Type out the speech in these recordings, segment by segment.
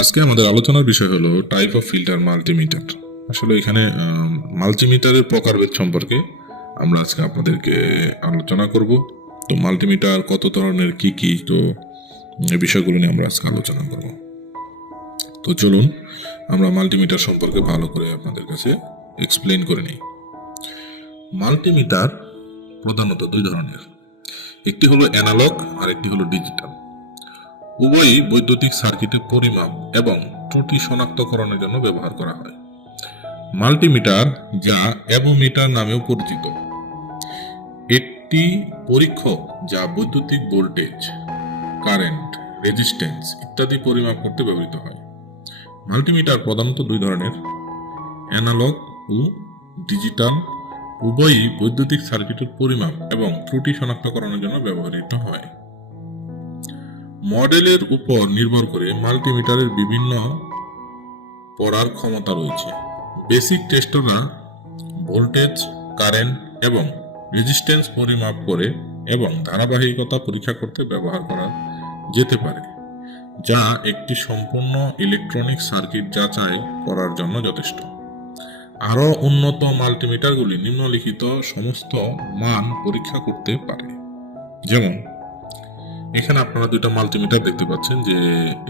আজকে আমাদের আলোচনার বিষয় হলো টাইপ অফ ফিল্টার মাল্টিমিটার। আসলে এখানে মাল্টিমিটারের প্রকারভেদ সম্পর্কে আমরা আজকে আপনাদেরকে আলোচনা করব। তো মাল্টিমিটার কত ধরনের, কি কি, তো এই বিষয়গুলো নিয়ে আমরা আজকে আলোচনা করব। তো চলুন আমরা মাল্টিমিটার সম্পর্কে ভালো করে আপনাদের কাছে এক্সপ্লেইন করে নিই। মাল্টিমিটার প্রধানত দুই ধরনের, একটি হলো অ্যানালগ আর একটি হলো ডিজিটাল। উভয়ই বৈদ্যুতিক সার্কিটে পরিমাপ এবং ত্রুটি শনাক্তকরণের জন্য ব্যবহার করা হয়। মাল্টিমিটার, যা অ্যাবোমিটার নামেও পরিচিত, একটি পরীক্ষক যা বৈদ্যুতিক ভোল্টেজ, কারেন্ট, রেজিস্ট্যান্স ইত্যাদি পরিমাপ করতে ব্যবহৃত হয়। মাল্টিমিটার প্রধানত দুই ধরনের, অ্যানালগ ও ডিজিটাল। উভয়ই বৈদ্যুতিক সার্কিটের পরিমাপ এবং ত্রুটি শনাক্তকরণের জন্য ব্যবহৃত হয়। মডেলের উপর নির্ভর করে মাল্টিমিটারের বিভিন্ন পড়ার ক্ষমতা রয়েছে। বেসিক টেস্টরা ভোল্টেজ, কারেন্ট এবং রেজিস্ট্যান্স পরিমাপ করে এবং ধারাবাহিকতা পরীক্ষা করতে ব্যবহার করা যেতে পারে, যা একটি সম্পূর্ণ ইলেকট্রনিক সার্কিট যাচাই করার জন্য যথেষ্ট। আরও উন্নত মাল্টিমিটারগুলি নিম্নলিখিত সমস্ত মান পরীক্ষা করতে পারে। যেমন এখানে আপনারা দুইটা মাল্টিমিটার দেখতে পাচ্ছেন, যে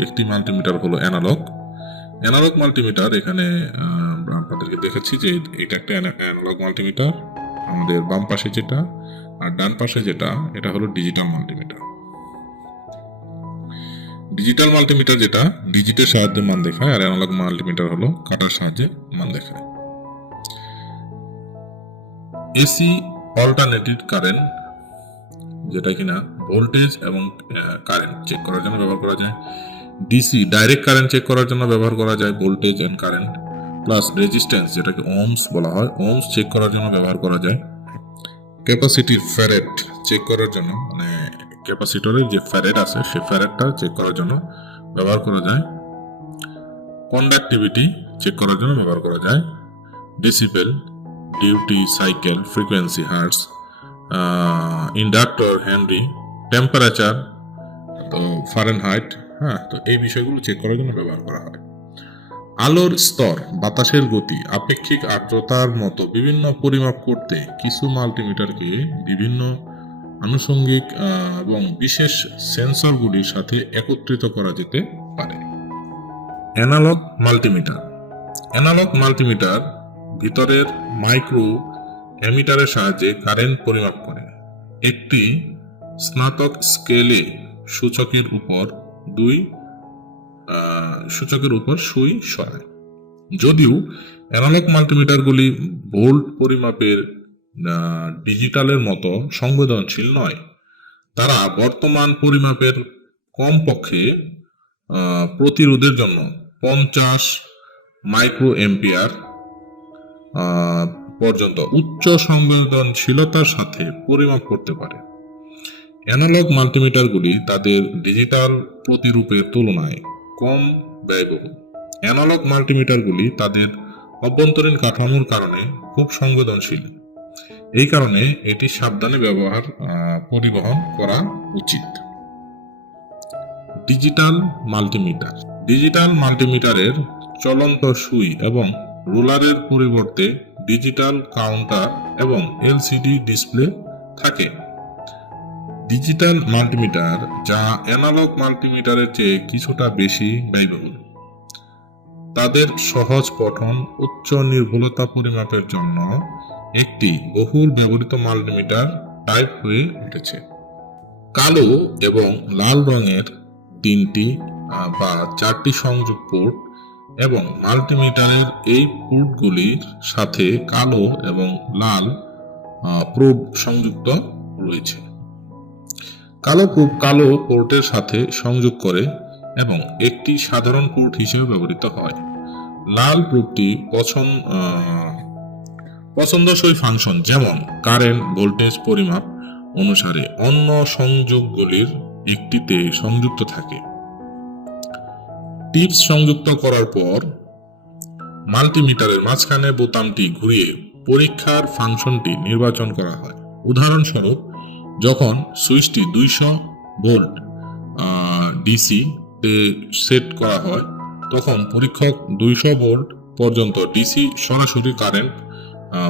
একটি মাল্টিমিটার হলো অ্যানালগ মাল্টিমিটার। এখানে আপনাদেরকে দেখাচ্ছি যে এটা একটা অ্যানালগ মাল্টিমিটার, আমাদের বাম পাশে যেটা, আর ডান পাশে যেটা, এটা হলো ডিজিটাল মাল্টিমিটার। ডিজিটাল মাল্টিমিটার যেটা ডিজিটের সাহায্যে মান দেখায়, আর অ্যানালগ মাল্টিমিটার হলো কাটার সাহায্যে মান দেখায়। এসি অল্টারনেটিভ কারেন্ট, যেটা কিনা ভোল্টেজ এবং কারেন্ট চেক করার জন্য ব্যবহার করা যায়। ডিসি ডাইরেক্ট কারেন্ট চেক করার জন্য ব্যবহার করা যায়, voltage and current. Plus resistance, যেটাকে ওহমস বলা হয়, ওহমস চেক করার জন্য ব্যবহার করা যায়। ক্যাপাসিটির ফ্যারেড চেক করার জন্য, মানে ক্যাপাসিটরের যে ফ্যারেড আছে সেই ফ্যারেডটা চেক করার জন্য ব্যবহার করা যায়। কন্ডাক্টিভিটি চেক করার জন্য ব্যবহার করা যায়। Decibel, duty cycle, frequency hertz, inductor henry, temperature তো ফারেনহাইট। তো এই বিষয়গুলো চেক করার জন্য ব্যবহার করা হয়। আলোর স্তর, বাতাসের গতি, আপেক্ষিক আর্দ্রতার মতো বিভিন্ন পরিমাপ করতে কিছু মাল্টিমিটারকে বিভিন্ন আনুষঙ্গিক এবং বিশেষ সেন্সরগুলির সাথে একত্রিত করা যেতে পারে। অ্যানালগ মাল্টিমিটার ভিতরের মাইক্রো অ্যামিটারের সাহায্যে কারেন্ট পরিমাপ করে। একটি স্নাতক স্কেলে সূচকের উপর সুই সরায়। যদিও অ্যানালগ মাল্টিমিটারগুলি ভোল্ট পরিমাপের ডিজিটালের মতো সংবেদনশীল নয়, তারা বর্তমান পরিমাপের কমপক্ষে প্রতিরোধের জন্য 50 মাইক্রো এম্পিয়ার পর্যন্ত উচ্চ সংবেদনশীলতার সাথে পরিমাপ করতে পারে। অ্যানালগ মাল্টিমিটারগুলি তাদের ডিজিটাল প্রতিরূপের তুলনায় কম ব্যয়বহুল। অ্যানালগ মাল্টিমিটারগুলি তাদের অভ্যন্তরীণ কাঠামোর কারণে খুব সংবেদনশীল। এই কারণে এটি সাবধানে পরিবহন করা উচিত। ডিজিটাল মাল্টিমিটারের চলন্ত সুই এবং রোলারের পরিবর্তে ডিজিটাল কাউন্টার এবং এলসিডি ডিসপ্লে থাকে। ডিজিটাল মাল্টিমিটার, যা অ্যানালগ মাল্টিমিটারের চেয়ে কিছুটা বেশি ব্যয়বহুল, তাদের সহজ পঠন, উচ্চ নির্ভুলতা পরিমাপের জন্য একটি বহুল ব্যবহৃত মাল্টিমিটার টাইপ হয়ে উঠেছে। কালো এবং লাল রঙের 3টি বা 4টি সংযোগ পোর্ট এবং মাল্টিমিটারের এই পোর্টগুলির সাথে কালো এবং লাল প্রোব সংযুক্ত রয়েছে। কালো পোর্টের সাথে সংযোগ করে এবং একটি সাধারণ পোর্ট হিসেবে ব্যবহৃত হয়। লাল প্রোবটি পছন্দসই ফাংশন, যেমন কারেন্ট, ভোল্টেজ পরিমাপ অনুসারে অন্য সংযোগগুলির একটিতে সংযুক্ত থাকে। টিপস সংযুক্ত করার পর মাল্টিমিটারের মাঝখানে বোতামটি ঘুরিয়ে পরীক্ষার ফাংশনটি নির্বাচন করা হয়। উদাহরণস্বরূপ, যখন সুইচটি 200 ভোল্ট ডিসি তে সেট করা হয়, তখন পরীক্ষক 200 ভোল্ট পর্যন্ত ডিসি সরাসরি কারেন্ট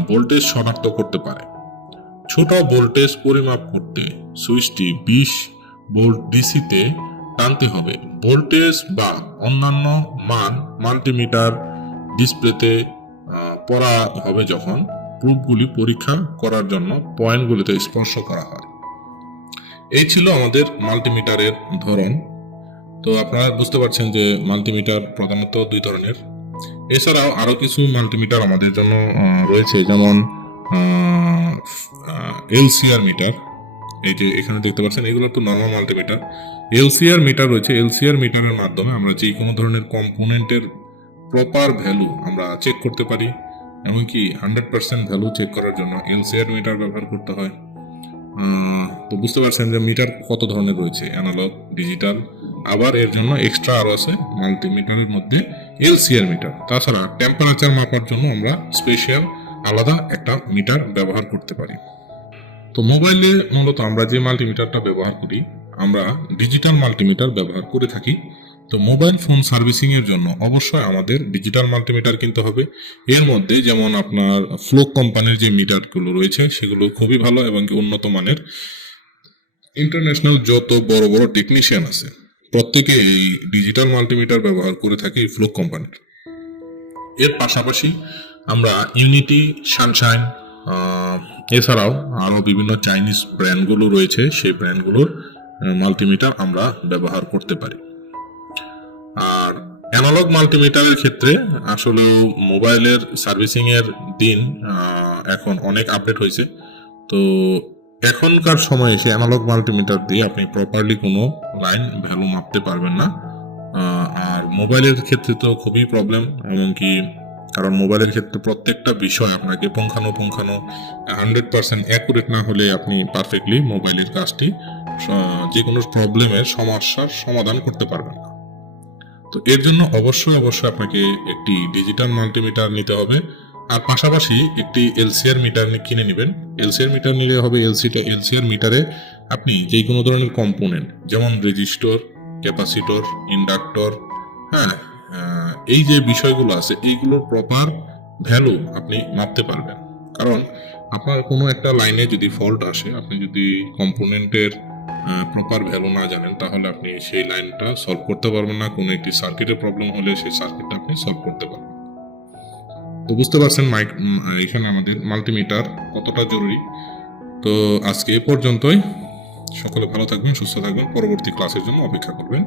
ভোল্টেজ শনাক্ত করতে পারে। ছোট ভোল্টেজ পরিমাপ করতে সুইচটি 20 ভোল্ট ডিসিতে টানতে হবে। ভোল্টেজ বা অন্যান্য মান মাল্টিমিটার ডিসপ্লেতে পড়া হবে যখন প্রুফগুলি পরীক্ষা করার জন্য পয়েন্টগুলিতে স্পর্শ করা হয়। এই ছিল আমাদের মাল্টিমিটারের ধরন। তো আপনারা বুঝতে পারছেন যে মাল্টিমিটার প্রধানত দুই ধরনের। এছাড়াও আরো কিছু মাল্টিমিটার আমাদের জন্য রয়েছে, যেমন এলসিআর মিটার। এই যে এখানে দেখতে পাচ্ছেন, এগুলো তো নর্মাল মাল্টিমিটার। এলসিআর মিটার রয়েছে। এলসিআর মিটারের মাধ্যমে আমরা যে কোনো ধরনের কম্পোনেন্টের প্রপার ভ্যালু আমরা চেক করতে পারি, এমনকি 100% ভ্যালু চেক করার জন্য এলসিআর মিটার ব্যবহার করতে হয়। তো বুঝতে পারছেন যে মিটার কত ধরনের রয়েছে, অ্যানালগ, ডিজিটাল, আবার এর জন্য এক্সট্রা আরও আছে মাল্টিমিটারের মধ্যে এলসিআর মিটার। তাছাড়া টেম্পারেচার মাপার জন্য আমরা স্পেশাল আলাদা একটা মিটার ব্যবহার করতে পারি। তো মোবাইলে মূলত আমরা যে মাল্টিমিটারটা ব্যবহার করি, আমরা ডিজিটাল মাল্টিমিটার ব্যবহার করে থাকি। তো মোবাইল ফোন সার্ভিসিং এর জন্য অবশ্যই আমাদের ডিজিটাল মাল্টিমিটার কিনতে হবে। এর মধ্যে যেমন আপনার ফ্লোক কোম্পানির যে মিটারগুলো রয়েছে সেগুলো খুবই ভালো এবং উন্নত মানের। ইন্টারন্যাশনাল যত বড় বড় টেকনিশিয়ান আছে প্রত্যেকে এই ডিজিটাল মাল্টিমিটার ব্যবহার করে থাকে এই ফ্লোক কোম্পানির। এর পাশাপাশি আমরা ইউনিটি, সানশাইন, এছাড়াও আরও বিভিন্ন চাইনিজ ব্র্যান্ডগুলো রয়েছে, সেই ব্র্যান্ডগুলোর মাল্টিমিটার আমরা ব্যবহার করতে পারি। আর অ্যানালগ মাল্টিমিটারের ক্ষেত্রে আসলে মোবাইলের সার্ভিসিং এর দিন এখন অনেক আপডেট হয়েছে। তো এখনকার সময়ে এসে অ্যানালগ মাল্টিমিটার দিয়ে আপনি প্রপারলি কোনো লাইন ভ্যালু মাপতে পারবেন না। আর মোবাইলের ক্ষেত্রে তো খুবই প্রবলেম, এমনকি কারণ মোবাইলের ক্ষেত্রে প্রত্যেকটা বিষয় আপনাকে পুঙ্খানুপুঙ্খানু 100% অ্যাকুরেট না হলে আপনি পারফেক্টলি মোবাইলের কাজটি যে কোনো প্রবলেমের সমস্যার সমাধান করতে পারবেন না। তো এর জন্য অবশ্যই আপনাকে একটি ডিজিটাল মাল্টিমিটার নিতে হবে, আর পাশাপাশি একটি এলসিআর মিটার কিনে নেবেন। এলসিআর মিটার নিলে হবে এলসিআর মিটারে আপনি যে কোনো ধরনের কম্পোনেন্ট, যেমন রেজিস্টর, ক্যাপাসিটর, ইন্ডাক্টর, হ্যাঁ, এই যে বিষয়গুলো আছে এইগুলোর প্রপার ভ্যালু আপনি মাপতে পারবেন। কারণ আপনার কোনো একটা লাইনে যদি ফল্ট আসে, আপনি যদি কম্পোনেন্টের প্রপার ভ্যালু না জানেন, তাহলে আপনি সেই লাইনটা সলভ করতে পারবেন না। কোনো একটি সার্কিটের প্রবলেম হলে সেই সার্কিটটা আপনি সলভ করতে পারবেন। তো বুঝতে পারছেন এখানে আমাদের মাল্টিমিটার কতটা জরুরি। তো আজকে এ পর্যন্তই। সকলে ভালো থাকবেন, সুস্থ থাকবেন, পরবর্তী ক্লাসের জন্য অপেক্ষা করবেন।